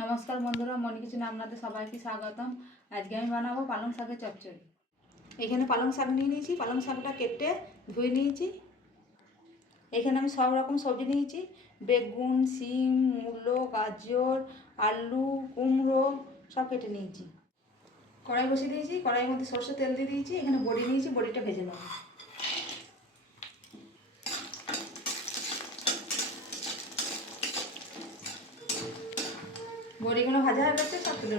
নমস্কার বন্ধুরা, মনি কিচেনে আপনাদের সবাইকে স্বাগতম। আজকে আমি বানাবো পালং শাকের চচ্চড়ি। এখানে পালং শাক নিয়ে নিয়েছি, পালং শাকটা কেটে ধুয়ে নিয়েছি। এখানে আমি সব রকম সবজি নিয়েছি। বেগুন, শিম, মূলো, গাজর, আলু, কুমড়ো, সব কেটে নিয়েছি। কড়াই বসিয়ে দিয়েছি, কড়াইয়ের মধ্যে সর্ষে তেল দিয়ে দিয়েছি, এখানে বড়ি নিয়েছি, বড়িটা ভেজে নেব। বড়িগুলো ভাজা হয়ে গেছে, সব তুলে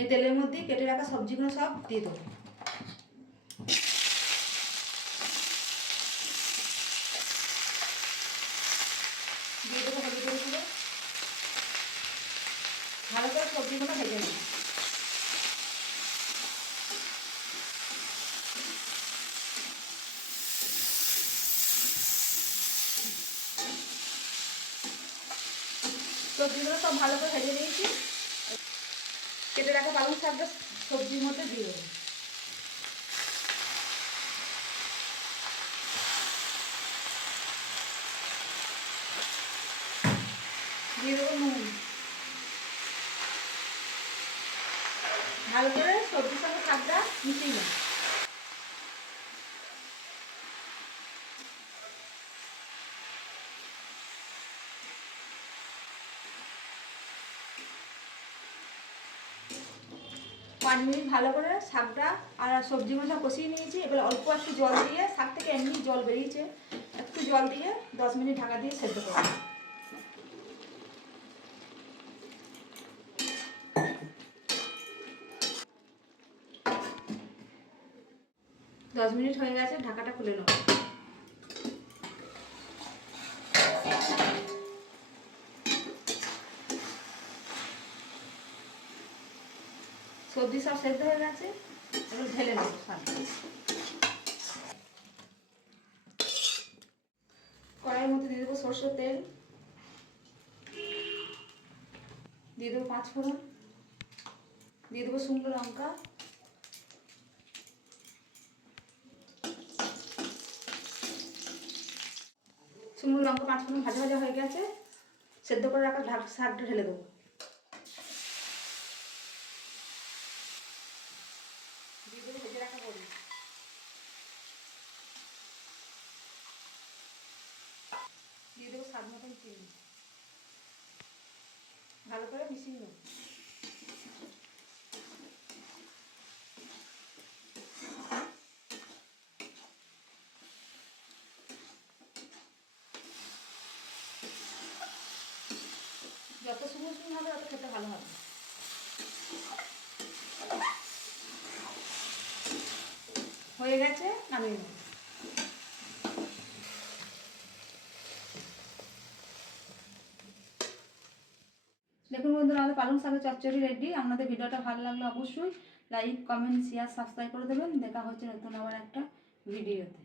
এই তেলের মধ্যে কেটে রাখা সবজিগুলো সব দিয়ে দেবো। ভালো করে সবজিগুলো ভেজে নেব। সবজিগুলো সব ভালো করে ভেজে নিয়েছি। কেটে রাখা পালং শাকটা সবজির মধ্যে দিয়ে দেবো। ভালো করে সবজির সঙ্গে শাকটা মিশিয়ে নেব। পাঁচ মিনিট ভালো করে শাকটা আর সবজি সব কষিয়ে নিয়েছি। এবার অল্প একটু জল দিয়ে শাক থেকে এমনি জল বেরিয়েছে। একটু জল দিয়ে দশ মিনিট ঢাকা দিয়ে সেদ্ধ করব। দশ মিনিট হয়ে গেছে, ঢাকাটা খুলে নেব। সবজি সব সেদ্ধ হয়ে গেছে, এবার ঢেলে নেব শাকটা কড়াইয়ের মধ্যে দিয়ে দেবো সরষের তেল। দিয়ে দেবো পাঁচ ফোড়ন। দিয়ে দেবো শুকনো লঙ্কা। শুকনো লঙ্কা পাঁচ ফোড়ন ভাজা ভাজা হয়ে গেছে। সেদ্ধ করে রাখা শাকটা ঢেলে দেবো দিয়ে দেবো ভেজে রাখা বড়ি দিয়ে দেবো স্বাদ মতন চিনি। ভালো করে মিশিয়ে নেব। যত শুকনো শুকনো হবে, তত খেতে ভালো হবে। হয়ে গেছে, নামিয়ে নেব। দেখুন বন্ধুরা, আমাদের পালং শাকের চচ্চড়ি রেডি আপনাদের ভিডিওটা ভালো লাগল অবশ্যই লাইক কমেন্ট শেয়ার সাবস্ক্রাইব করে দেবেন। দেখা হচ্ছে নতুন আবার একটা ভিডিওতে